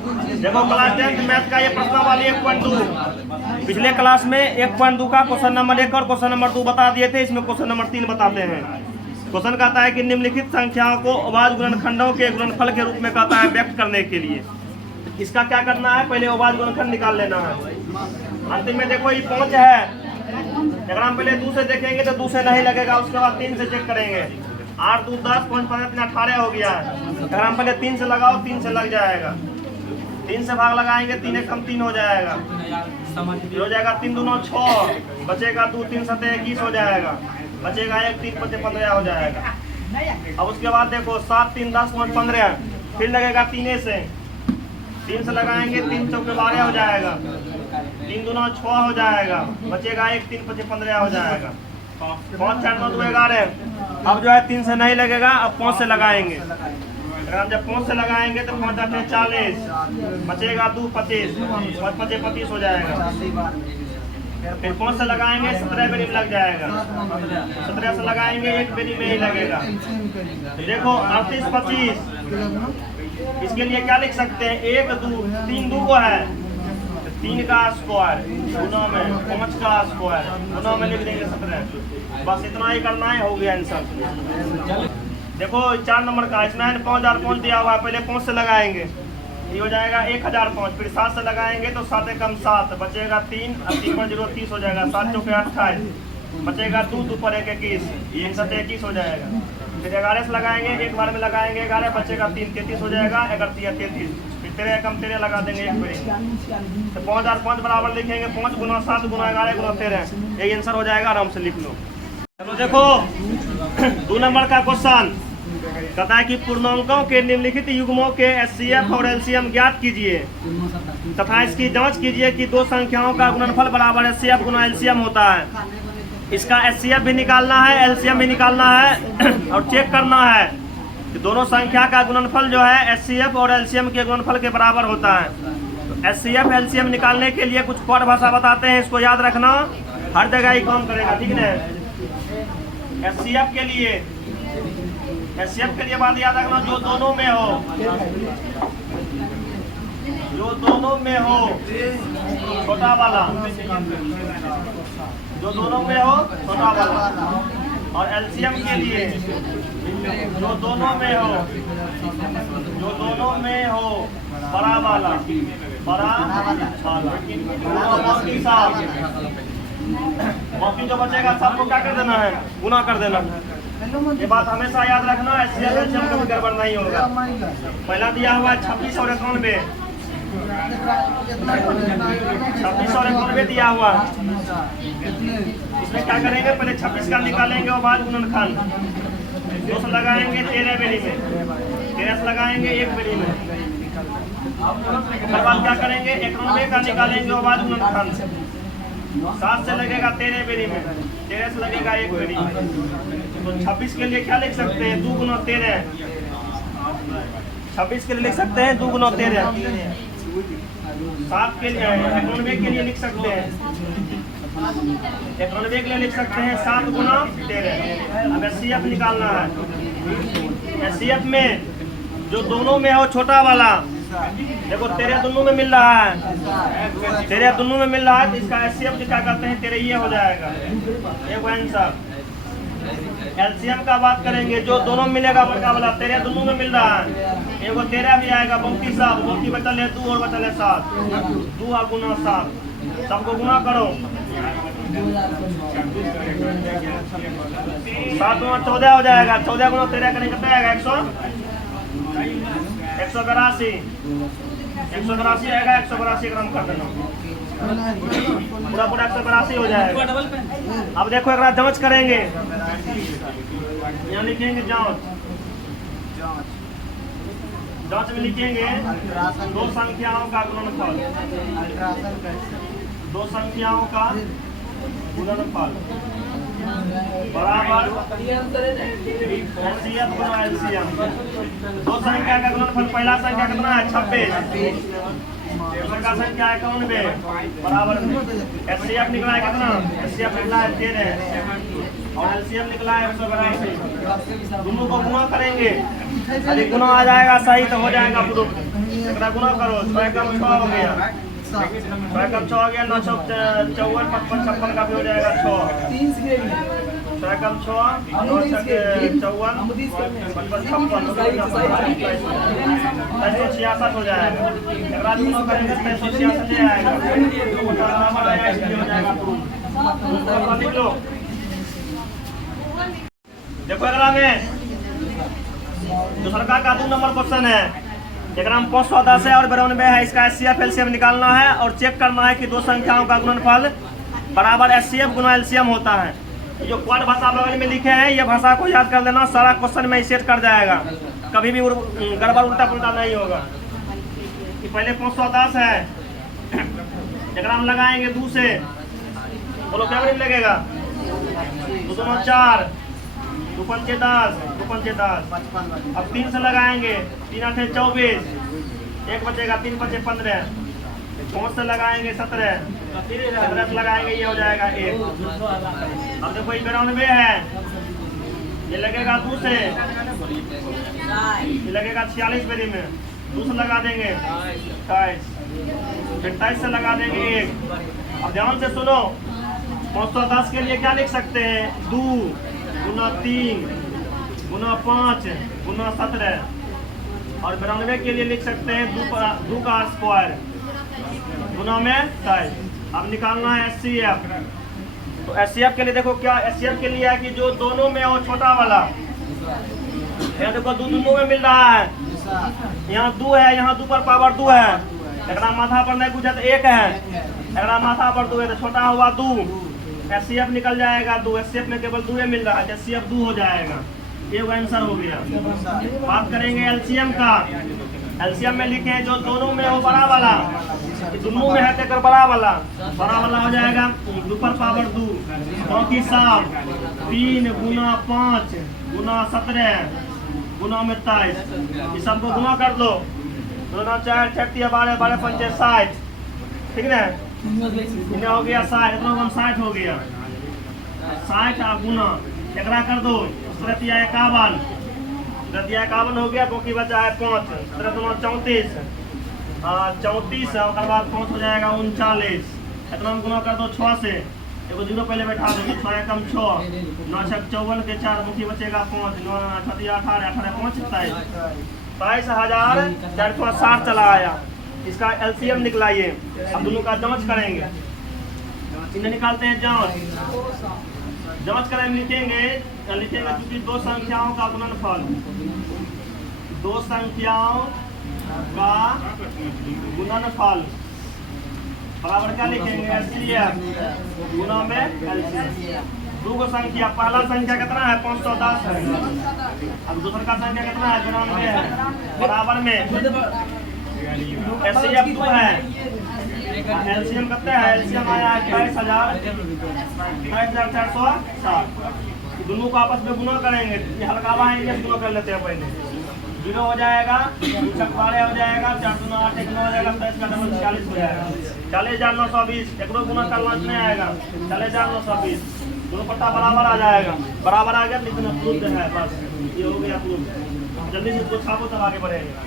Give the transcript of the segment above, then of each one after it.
देखो class 10 math का ये प्रश्नावली 1.2 पिछले क्लास में 1.2 का क्वेश्चन नंबर 1 और क्वेश्चन नंबर 2 बता दिए थे। इसमें क्वेश्चन नंबर 3 बताते हैं। क्वेश्चन कहता है कि निम्नलिखित संख्याओं को अभाज्य गुणनखंडों के गुणनफल के रूप में कहता है व्यक्त करने के लिए। इसका क्या करना है, पहले अभाज्य गुणनखंड निकाल लेना है। अंतिम में देखो ये 5 है, अगर हम पहले 2 से देखेंगे तो 2 से नहीं लगेगा, उसके बाद 3 से चेक करेंगे। 8 2 10 5 5 3 18 हो गया है। अगर हम पहले 3 से लगाओ 3 से लग जाएगा, 3 से भाग लगाएंगे 3 एक कम 3 हो जाएगा, हो जाएगा 3 दूना 6, बचेगा 2 3 7 21 हो जाएगा, बचेगा 1 3 5 15 हो जाएगा। अब उसके बाद देखो 7 3 10 5 15, फिर लगेगा 3 से, 3 से लगाएंगे 3 चौके 12 हो जाएगा, 3 दूना 6 हो जाएगा, बचेगा 1 3 5 15 हो जाएगा, 5 4 9 2 11। अब जो है 3 से नहीं लगेगा, अब 5 से लगाएंगे। अगर हम जब 5 से लगाएंगे तो 5 8 40, बचेगा 2 25, 5 5 25 हो जाएगा। फिर 5 से लगाएंगे 17 बेरी में लग जाएगा, 17 से लगाएंगे 1 बेरी में ही लगेगा। देखो 38 25, इसके लिए क्या लिख सकते हैं, 1 2 3 2 को है, 3 का स्क्वायर गुना में 5 का स्क्वायर गुना में लिख देंगे 17। बस इतना ही करना है, हो गया आंसर। देखो 4 नंबर का, इसमें 5005 दिया हुआ है, पहले 5 से लगाएंगे, ये हो जाएगा 1005, फिर 7 से लगाएंगे तो 7 कम 7, बचेगा 3 और 3 0 30 हो जाएगा, 7 चौके 28, बचेगा 2 2 पर 1 21, 1 7 21 हो जाएगा। फिर 11 से लगाएंगे, एक बार में लगाएंगे 11, बचेगा 3 33 हो जाएगा, 11 3 33, फिर 13 कम 13 लगा देंगे एक बार, तो 5005 बराबर लिखेंगे 5 गुना 7 गुना 11 गुना 13, यही आंसर हो जाएगा, आराम से लिख लो। चलो देखो 2 नंबर का क्वेश्चन कहता है कि पूर्णांकों के निम्नलिखित युग्मों के एचसीएफ और एलसीएम ज्ञात कीजिए तथा इसकी जांच कीजिए कि 2 संख्याओं का गुणनफल बराबर एचसीएफ गुना एलसीएम होता है। इसका एचसीएफ भी निकालना है, एलसीएम भी निकालना है और चेक करना है कि दोनों संख्या का गुणनफल जो है एचसीएफ और एलसीएम के गुणनफल के बराबर होता है। तो एचसीएफ एलसीएम निकालने के लिए कुछ परिभाषा बताते हैं, इसको याद रखना, हर जगह ही काम करेगा, ठीक है। एचसीएफ के लिए बात याद रखना, जो दोनों में हो, छोटा वाला, जो दोनों में हो छोटा वाला, और एलसीएम के लिए जो दोनों में हो बड़ा वाला, बाकी जो बचेगा सबको क्या कर देना है, गुना कर देना। ये बात हमेशा याद रखना, एचसीएफ एलसीएम कभी गड़बड़ नहीं होगा। पहला दिया हुआ है 26 और 91, 26 और 91 दिया हुआ। इसमें क्या करेंगे, पहले 26 का निकालेंगे और बाद गुणनखंड 2 से लगाएंगे 13 बेरी में, 13 से लगाएंगे 1 बेरी में, उसके बाद क्या करेंगे 91 का निकालेंगे और बाद गुणनखंड 7 से लगेगा 13 बेरी में, 13 से लगेगा 1 बेरी में। तो 26 के लिए क्या लिख सकते हैं, 2 गुना 13, 26 के लिए लिख सकते हैं 2 गुना 13। 7 के लिए 91 के लिए लिख सकते हैं, 91 के लिए लिख सकते हैं 7 गुना 13। अब एचसीएफ निकालना है। एचसीएफ में जो दोनों में हो छोटा वाला, देखो 13 दोनों में मिल रहा है, 13 दोनों में मिल रहा है, तो इसका एचसीएफ क्या करते हैं 13 ये हो जाएगा, एक आंसर। एलसीएम का बात करेंगे, जो दोनों मिलेगा बड़का वाला, 13 दोनों में मिल रहा है, एगो 13 भी आएगा, 32 7, 32 बचल है 2 और बचल है 7, 2 और गुना 7, सबको गुना करो, 7 गुना 14 हो जाएगा, 14 गुना 13 करेंगे कितना आएगा, 182 आएगा, 182 ग्राम कर देना, पूरा 182 हो जाएगा। अब देखो एक जांच करेंगे, यहाँ लिखेंगे जांच में लिखेंगे 2 संख्याओं का गुणनफल, 2 संख्याओं का गुणनफल बराबर एचसीएफ गुना एलसीएम। 2 संख्या का गुणनफल, पहला संख्या कितना है 26, दूसरा संख्या है 91, बराबर एचसीएफ निकला है कितना, एचसीएफ निकला है 13 और एलसीएम निकला है 182। दोनों को गुना करेंगे, यदि गुना आ जाएगा सही तो हो जाएगा प्रूफ। एकरा गुना करो, 6 कम 6 हो गया, 6 कम 6 हो गया, 9 6 54 55 56 का भी हो जाएगा 6, 6 कम 6 9 6 54 55 56 666 हो जाएगा। एकरा गुना करेंगे 666 आएगा, नंबर आया इसलिए हो जाएगा प्रूफ। लिख लो, देखो एकरा में दूसरा का 2 नंबर क्वेश्चन है, एकरा में 510 है और 92 है। इसका एचसीएफ एलसीएम निकालना है और चेक करना है कि दो संख्याओं का गुणनफल बराबर एचसीएफ गुना एलसीएम होता है। जो क्वाड भाषा बगल में लिखे हैं ये भाषा को याद कर लेना, सारा क्वेश्चन में सेट कर जाएगा, कभी भी गड़बड़ उल्टा पुल्टा नहीं होगा। कि पहले 510 है, एकरा हम लगाएंगे 2 से, बोलो क्या लगेगा, 2 2 4 2 5 10 2 5 10। अब 3 से लगाएंगे, 3 8 24, 1 बचेगा, 3 5 15, 5 से लगाएंगे 17, 17 से लगाएंगे ये हो जाएगा 1। अब देखो ये 92 है, ये लगेगा 2 से, ये लगेगा 46 बेरी में, 2 से लगा देंगे 28, फिर 28 से लगा देंगे 1। अब ध्यान से सुनो, 510 के लिए क्या लिख सकते हैं, 2 गुना 3 गुना 5 गुना 17, और 92 के लिए लिख सकते हैं 2 का स्क्वायर गुना में 28। अब निकालना है एचसीएफ, तो एचसीएफ के लिए देखो क्या एचसीएफ के लिए है कि जो दोनों में हो छोटा वाला, यहाँ देखो 2 दोनों में मिल रहा है, यहाँ 2 है, यहाँ 2 पर पावर 2 है, एकरा माथा पर नहीं पूछा तो 1 है, एकरा माथा पर 2 है तो छोटा हुआ 2, एचसीएफ निकल जाएगा 2, एचसीएफ में केवल 2 मिल रहा है, एचसीएफ 2 हो जाएगा, ये वो आंसर हो गया। बात करेंगे एलसीएम का, एलसीएम में लिखे हैं जो दोनों में हो बड़ा वाला, दोनों में है तेकर बड़ा वाला हो जाएगा 2 पर पावर 2, 9 की 7, 3 गुना 5 गुना 17 गुना में 23, इस सबको गुना कर दो, 2 9 4 6 12 12 5 60, ठीक है, इन्हें हो गया 60, इतना 60 हो गया, 60 गुना एकरा कर दो, 51 हो गया, बाकी बचा है 5, 34 34 है, उसके बाद 5 हो जाएगा 39, इतना हम गुना कर दो 6 से, एगो 0 पहले बैठा दो, 6 कम 6 9 6 54 के 4, मुखी बचेगा 5 9 6 18 18 5 27, 22,460 चला आया। इसका एलसीएम निकलाइए, अब दोनों का जांच करेंगे, इन्हें निकालते हैं जांच करेंगे, लिखेंगे क्योंकि दो संख्याओं का गुणनफल, दो संख्याओं का गुणनफल बराबर क्या लिखेंगे, एचसीएफ गुना में एलसीएम। 2 संख्या, पहला संख्या कितना है 510 है, अब दूसरा का संख्या कितना है 92 है, बराबर में एचसीएफ 2 है, एलसीएम कितना है, एलसीएम आया 22,460। दोनों को आपस में गुना करेंगे, हल्का है गुना कर लेते हैं, पहले 0 हो जाएगा, 12 हो जाएगा, 4 2 8 1 9 हो जाएगा, 23 का डबल 40 हो जाएगा, 40,920, एक गुना करना नहीं आएगा, 40,920, दोनों पट्टा बराबर आ जाएगा, बराबर आ गया, लेकिन प्रूफ है, बस ये हो गया प्रूफ। जल्दी से इसको छापो तब आगे बढ़ेगा।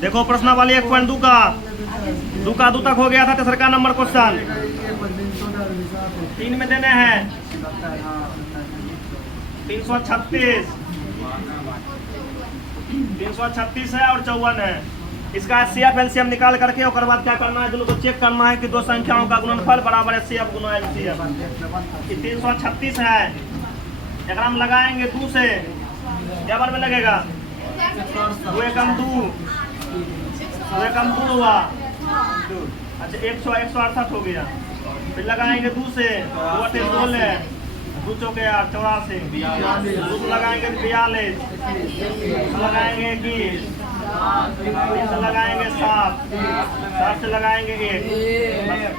देखो प्रश्नावली 1.2 का 2 तक हो गया था, तेसर का नंबर क्वेश्चन 3 में देने हैं 336 है और 54 है। इसका एचसीएफ एलसीएम निकाल करके और बाद क्या करना है, दोनों को चेक करना है कि दो संख्याओं का गुणनफल बराबर एचसीएफ गुना एलसीएम। 336 है, एक हम लगाएंगे 2 से, क्या बार में लगेगा 2 एकम 2 हुआ, अच्छा 168 हो गया, फिर लगाएंगे 2 से, 2 8 16, 2 चौके 8 84, 2 लगाएंगे 42, लगाएंगे 21, 3 से लगाएंगे 7, 7 से लगाएंगे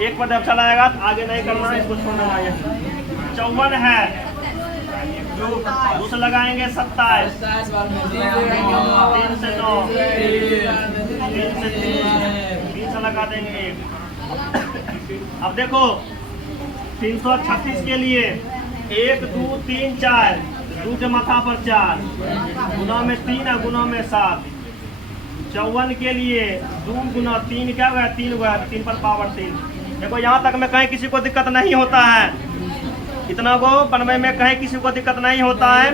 1 पर जब चलाएगा तो आगे नहीं करना है, इसको छोड़ना है। 54 है, 2 से लगाएंगे 27, 3 से 9, 3 से लगा देंगे 1। अब देखो 336 के लिए 1 2 3 4, 2 के माथा पर 4, गुना में 3 और गुना में 7, 54 के लिए 2 गुना 3 क्या हुआ, 3 हुआ, 3 पर पावर 3। देखो यहाँ तक में कहीं किसी को दिक्कत नहीं होता है, इतना को बनने में कहीं किसी को दिक्कत नहीं होता है।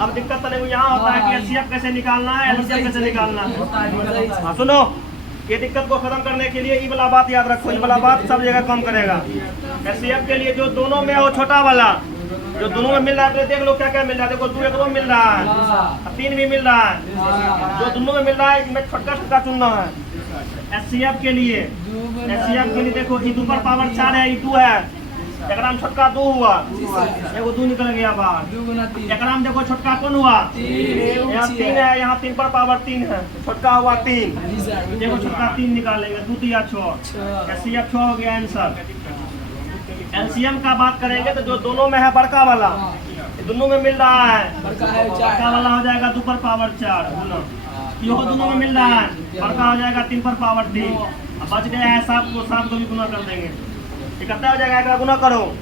अब दिक्कत नहीं यहाँ होता है कि एचसीएफ कैसे निकालना है, एलसीएम कैसे निकालना है। हाँ सुनो, ये दिक्कत को खत्म करने के लिए ये वाला बात याद रखो, ये वाला बात सब जगह काम करेगा। एचसीएफ के लिए जो दोनों में हो छोटा वाला, जो दोनों में मिल रहा है, देख लो क्या क्या मिल रहा है। देखो 2 एक मिल रहा है, 3 भी मिल रहा है, जो दोनों में मिल रहा है इसमें छोटा छोटा चुनना है। एचसीएफ के लिए, एचसीएफ के लिए देखो ये 2 पर पावर 4 है, ये 2 है, एकराम छोटका 2 हुआ, एगो 2 निकल गया बाहर। एकराम देखो छोटका कौन हुआ, यहाँ 3 है, यहाँ 3 पर पावर 3 है, छोटका हुआ 3, देखो छोटका 3 निकालेंगे, 2 3 6, एचसीएफ 6 हो गया आंसर। एलसीएम का बात करेंगे तो जो दोनों में है बड़का वाला, दोनों में मिल रहा है, बड़का वाला हो जाएगा 2 पर पावर 4 गुना, ये दोनों में मिल रहा है, बड़का हो जाएगा 3 पर पावर 3। अब बच गया है सात को भी गुना कर देंगे, इकट्ठा हो जाएगा, एक गुना करो,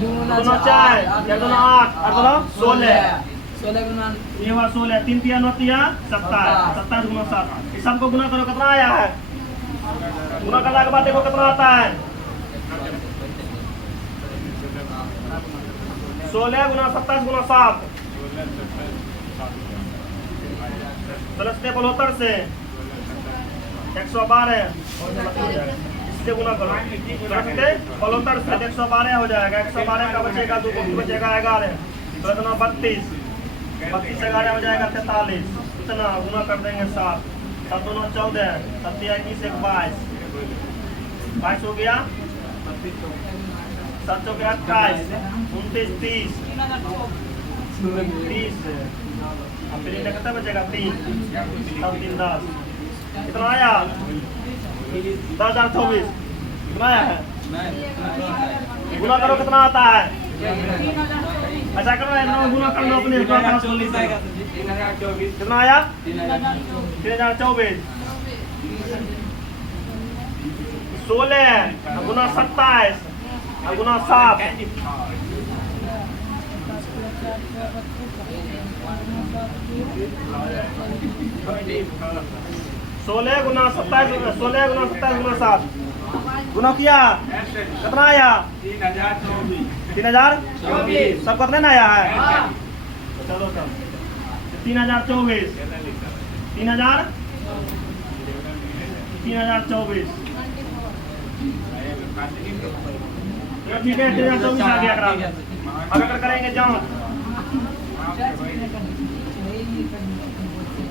2 4 या 2 8 और 2 16 गुना, ये हुआ 16, 3 3 9 3 27, 27 गुना 7, इस सबको गुना करो, कितना आया है, गुना करने के बाद देखो कितना आता है, 16 गुना 27 गुना 7, चलते 72 से 112 इससे गुना करो, 72 से 112 हो जाएगा, 112 का बचेगा 2 बचेगा 11, तो इतना 32 11 हो जाएगा 43, इतना गुना कर देंगे 7 7 2 14, 7 21 22 हो गया, 7 चौके 28, 29 30 फिर इनका कितना बचेगा 3 7 3 10, कितना आया 10,024, कितना आया है, गुना करो कितना आता है, अच्छा करो गुना कर लो अपने, कितना आया 3024, 16 गुना 27 गुना 7, 16 गुना 27 गुना 7 गुना किया कितना आया 3024, सब कितने ना आया है, चलो 3024 3024 ठीक है, 3024 आ गया। अगर करेंगे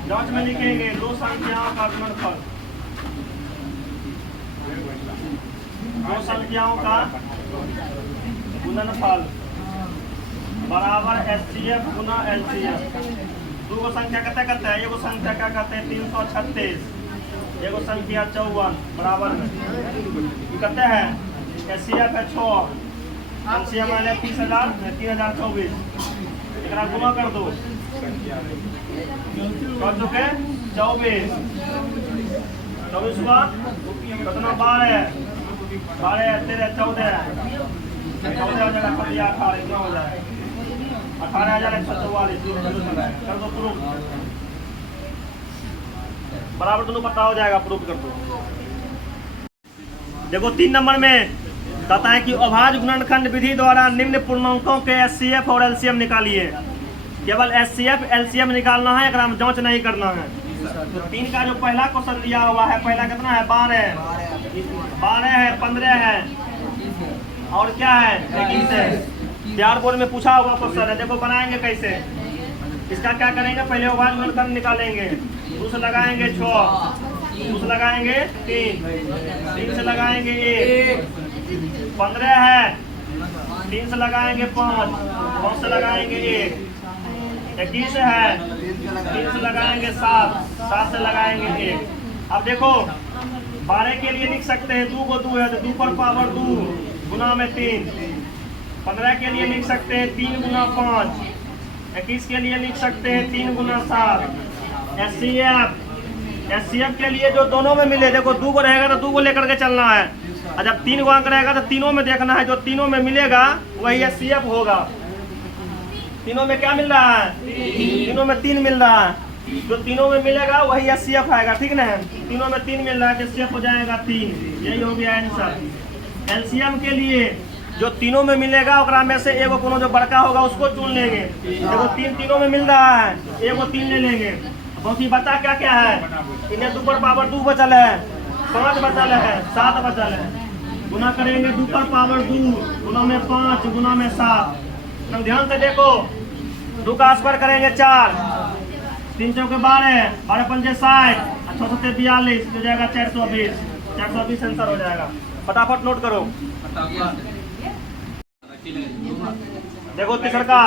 जांच में लिखेंगे 2 संख्याओं का गुणनफल, 2 संख्याओं का गुणनफल बराबर एचसीएफ गुना एलसीएफ। 2 संख्या कहते हैं, एगो संख्या क्या कहते हैं 336, एगो संख्या 54 बराबर में कहते हैं एचसीएफ है 6, एलसीएम है 30,000 3024, एक गुना कर दो कर चुके 24 हुआ कितना 12 13 14 हो जाएगा 18 इतना हो जाएगा 18,144 कर दो प्रूफ, बराबर दोनों पता हो जाएगा, प्रूफ कर दो। देखो 3 नंबर में कहता है कि अभाज्य गुणनखंड विधि द्वारा निम्न पूर्णांकों के एचसीएफ और एलसीएम निकालिए। केवल एचसीएफ एलसीएम निकालना है, अगर जांच नहीं करना है। तो 3 का जो पहला क्वेश्चन दिया हुआ है, पहला कितना है 12 है 15 है और क्या है 21 है। बिहार बोर्ड में पूछा हुआ क्वेश्चन है, देखो बनाएंगे कैसे। इसका क्या करेंगे, पहले अभाज्य गुणनखंड निकालेंगे, 2 से लगाएंगे 6, 2 से लगाएंगे 3 से लगाएंगे 1, 15 है 3 से लगाएंगे 5 से लगाएंगे 1, 21 है 3 से लगाएंगे 7 से लगाएंगे 1। अब देखो 12 के लिए लिख सकते हैं 2 को 2 है तो 2 पर पावर 2 गुना में 3। 15 के लिए लिख सकते हैं 3 गुना 5। 21 के लिए लिख सकते हैं 3 गुना 7। एचसीएफ के लिए जो दोनों में मिले, देखो 2 को रहेगा तो 2 को लेकर के चलना है, और जब 3 को अंक रहेगा तो तीनों में देखना है, जो तीनों में मिलेगा वही एचसीएफ होगा। तीनों में क्या मिल रहा है, तीनों में 3 मिल रहा है, जो तीनों में मिलेगा वही एचसीएफ आएगा, ठीक ना। तीनों में 3 मिल रहा है, एचसीएफ हो जाएगा 3। यही हो गया आंसर। एलसीएम के लिए जो तीनों में मिलेगा ओकरा में से एगो कोनो जो बड़का होगा उसको चुन लेंगे। देखो तीनों में मिल रहा है, एगो 3 ले लेंगे। बाकी बचा क्या क्या है, इन्हें 2 पर पावर 2 बचल है, 5 बचल है, 7 बचल है। गुना करेंगे 2 पर पावर 2 गुना में 5 गुना में 7। ध्यान से देखो, 2 का स्क्वायर करेंगे 4, 3 चौके 12, 12 पंजे 60, 6 सत्ते 42 हो जाएगा 420। 420 आंसर हो जाएगा। फटाफट नोट करो। देखो तीसरा का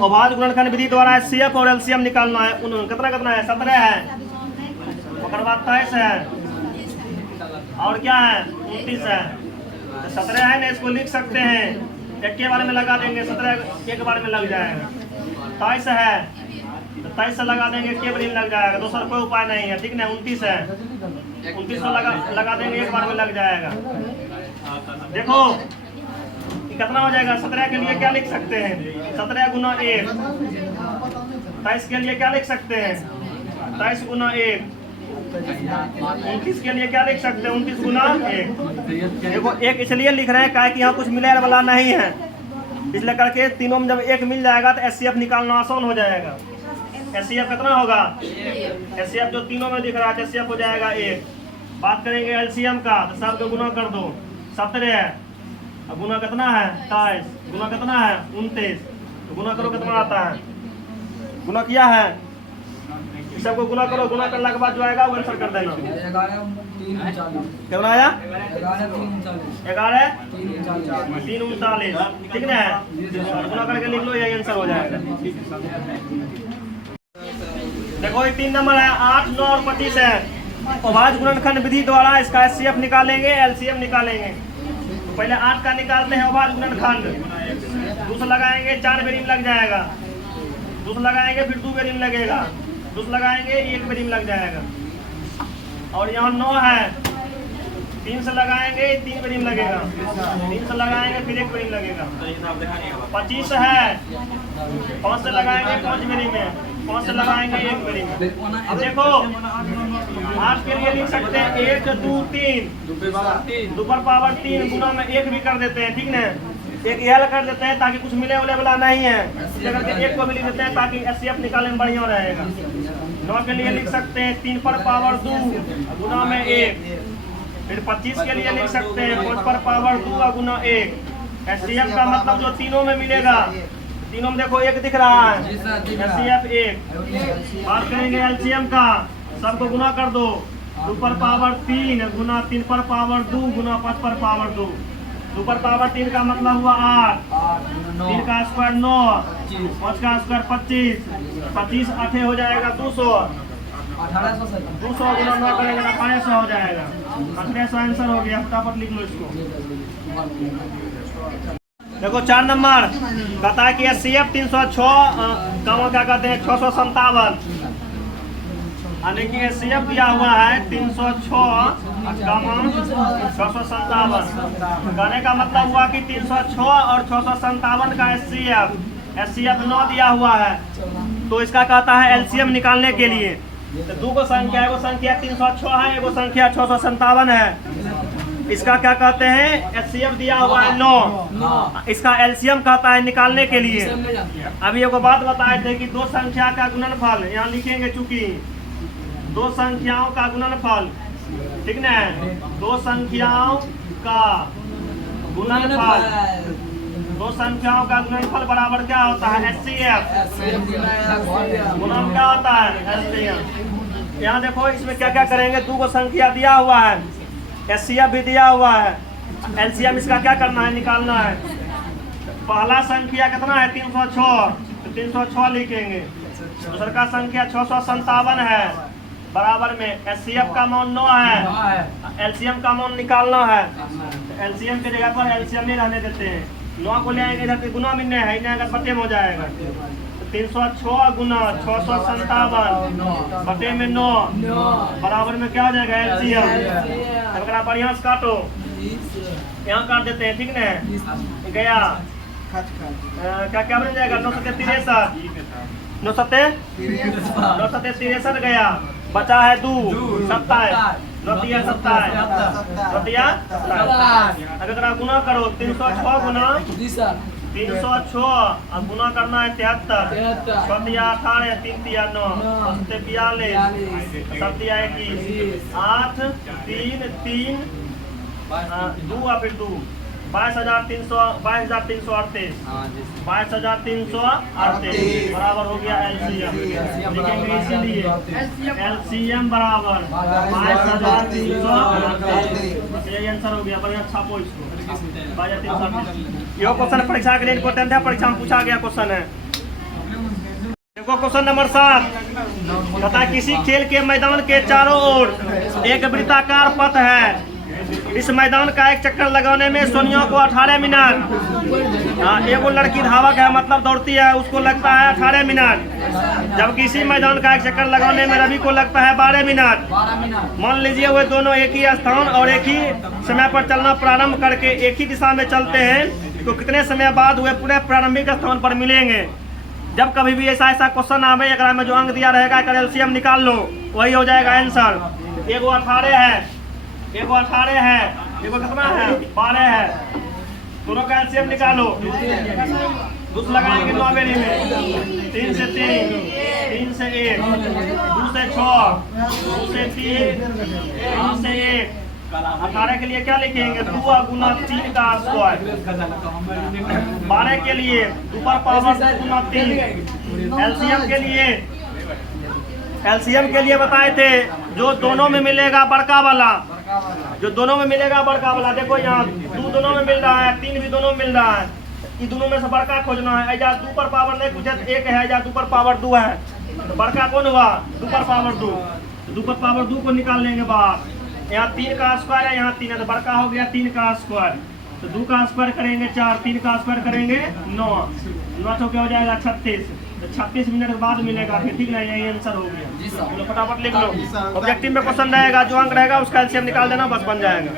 अभाज्य गुणनखंड विधि द्वारा एचसीएफ और एलसीएम निकालना है। कितना कितना है, 17 है, ओकर बाद 23 है, और क्या है 29 है। 17 है ना, इसको लिख सकते हैं, एक के बारे में लगा देंगे, 17 एक बारे में लग जाएगा। 23 है तो 23 से लगा देंगे, एक के बारे में लग जाएगा, दूसरा कोई उपाय नहीं है, ठीक ना। 29 है, 29 को लगा देंगे, एक बार में लग जाएगा। देखो कितना हो जाएगा, 17 के लिए क्या लिख सकते हैं, 17 गुना 1। 23 के लिए क्या लिख सकते हैं, 23 गुना 1। 29 के लिए क्या लिख सकते हैं, 29 गुना 1। देखो 1 इसलिए लिख रहे हैं कि यहाँ कुछ मिलने वाला नहीं है, इसलिए करके तीनों में जब 1 मिल जाएगा तो एचसीएफ निकालना आसान हो जाएगा। एचसीएफ कितना होगा, एचसीएफ जो तीनों में दिख रहा है एचसीएफ हो जाएगा 1। बात करेंगे एलसीएम का, तो सबको गुना कर दो, 17 है, अब गुना कितना है 23, गुना कितना है 29, तो गुना करो कितना आता है, गुना किया है, सबको गुना करो, गुना करने के बाद जो आएगा वो आंसर कर देना। कितना आया, 11 3 39, ठीक ना। गुना करके लिख लो, यही आंसर हो जाएगा। देखो ये 3 नंबर है, 8, 9 और 25 है। अभाज्य गुणनखंड विधि द्वारा इसका एचसीएफ निकालेंगे, एलसीएम निकालेंगे। तो पहले 8 का निकालते हैं अभाज्य गुणनखंड। 2 लगाएंगे 4 बेरिंग लग जाएगा, 2 लगाएंगे फिर 2 बेरिंग लगेगा, 2 लगाएंगे 1 बेरिंग लग जाएगा। और यहाँ 9 है, 3 से लगाएंगे 3 बेरिंग लगेगा, 3 से लगाएंगे फिर 1 बेरिंग लगेगा। 25 है, 5 से लगाएंगे 5 बेरिंग में, 5 से लगाएंगे 1 बेरिंग में। अब देखो 8 के लिए लिख सकते हैं 1 2 3, 2 पर पावर 3 गुना में 1 भी कर देते हैं, ठीक ना। एक एल कर देते हैं ताकि कुछ मिले वाले वाला नहीं है, अगर के 1 को भी लिख देते हैं ताकि एचसीएफ निकालने में बढ़िया रहेगा। 9 के लिए लिख सकते हैं 3 पर पावर 2 गुना में 1। फिर 25 के लिए लिख सकते हैं 5 पर पावर 2 गुना 1। एचसीएफ का मतलब जो तीनों में मिलेगा, तीनों में देखो 1 दिख रहा है, एचसीएफ 1। बात करेंगे एलसीएम का, सबको गुना कर दो, 2 पर पावर 3 गुना 3 पर पावर 2 गुना 5 पर पावर 2। 2 पर पावर 3 का मतलब हुआ 8, 3 का स्क्वायर 9, 5 का स्क्वायर 25, 25 8 हो जाएगा 200, 200 गुना 9 करेंगे ना 500 हो जाएगा। 1800 आंसर हो गया, फटाफट लिख लो इसको। देखो 4 नंबर कहता है कि एचसीएफ 306 का क्या कहते हैं 657, यानी कि एचसीएफ दिया हुआ है 306 657। कहने का मतलब हुआ कि 306 और 657 का एचसीएफ 9 दिया हुआ है, तो इसका कहता है एलसीएम निकालने के लिए। तो 2 को संख्या, एगो संख्या 306 है, एगो संख्या 657 है। इसका क्या कहते हैं, एचसीएफ दिया हुआ है 9, इसका एलसीएम कहता है निकालने के लिए। अभी एगो बात बताए थे कि 2 संख्या का गुणनफल, यहाँ लिखेंगे चूंकि 2 संख्याओं का गुणनफल, ठीक ना, 2 संख्याओं का गुणनफल, 2 संख्याओं का गुणनफल बराबर क्या होता है, एचसीएफ। गुणन क्या होता है, एचसीएफ। यहाँ देखो इसमें क्या क्या करेंगे, 2 को संख्या दिया हुआ है, एचसीएफ भी दिया हुआ है, एलसीएम इसका क्या करना है, निकालना है। पहला संख्या कितना है 306, तो 306 लिखेंगे। दूसरा का संख्या 657 है, बराबर में एचसीएफ का मान 9 है, एलसीएम का मान निकालना है। एलसीएम के जगह पर एलसीएम ही रहने देते हैं, 9 को ले आएंगे इधर गुना में है, इन्हें बटे में हो जाएगा। 306 गुना 657 बटे में 9 बराबर में क्या हो जाएगा, एलसीएम। अगर बढ़िया से काटो, यहाँ काट देते हैं, ठीक ना। गया क्या क्या बन जाएगा 9 से 63, 9 सत्ते 63 गया, बचा है 2 27 नौतिया 27 नौतिया 27। अगर आप गुना करो 306 गुना 306 अब गुना करना है 73 7 18 3 9 42 7 21 8 3 3 2 और फिर 2 22,338 बराबर हो गया एलसीएम। लिखेंगे इसीलिए एलसीएम बराबर 22,338। यही आंसर हो गया। बढ़िया छापो इसको 22,338। यह क्वेश्चन परीक्षा के लिए इम्पोर्टेंट है, परीक्षा में पूछा गया क्वेश्चन है। देखो क्वेश्चन नंबर 7 बता, किसी खेल के मैदान के चारों ओर एक वृत्ताकार पथ है। इस मैदान का एक चक्कर लगाने में सोनिया को 18 मिनट, एगो लड़की धावक है मतलब दौड़ती है, उसको लगता है 18 मिनट। जब किसी मैदान का एक चक्कर लगाने में रवि को लगता है 12 मिनट। मान लीजिए वे दोनों एक ही स्थान और एक ही समय पर चलना प्रारंभ करके एक ही दिशा में चलते हैं, तो कितने समय बाद वे पूरे प्रारंभिक स्थान पर मिलेंगे। जब कभी भी ऐसा क्वेश्चन आवे, अगर में जो अंक दिया रहेगा एलसीएम निकाल लो, वही हो जाएगा आंसर। एगो 18 है, एगो 18 है, एगो कितना है 12 है, दोनों का एलसीएम निकालो। दूस लगाएंगे 9 बेरी में 3 से 3, 3 से 1, 2 से 6, 2 से 3, 3 से 1। 18 के लिए क्या लिखेंगे 2 गुना 3 का स्क्वायर। 12 के लिए 2 पर पावर 2 गुना 3। एलसीएम के लिए बताए थे जो दोनों में मिलेगा बड़का वाला, जो दोनों में मिलेगा बड़का वाला। देखो यहाँ 2 दोनों में मिल रहा है, 3 भी दोनों में मिल रहा है, ये दोनों में से बड़का खोजना है। या 2 पर पावर नहीं पूछे 1 है, या 2 पर पावर 2 है, तो बड़का कौन हुआ 2 पर पावर 2। 2 पर पावर 2 को निकाल लेंगे बाहर। यहाँ 3 का स्क्वायर है, यहाँ 3 है, तो बड़का हो गया 3 का स्क्वायर। तो 2 का स्क्वायर करेंगे 4, 3 का स्क्वायर करेंगे 9, 9 तो क्या हो जाएगा 36। तो 36 मिनट बाद मिलेगा फिर, ठीक है, यही आंसर हो गया। फटाफट लिख लो, ऑब्जेक्टिव में क्वेश्चन रहेगा, जो अंक रहेगा उसका एलसीएम निकाल देना, बस बन जाएगा।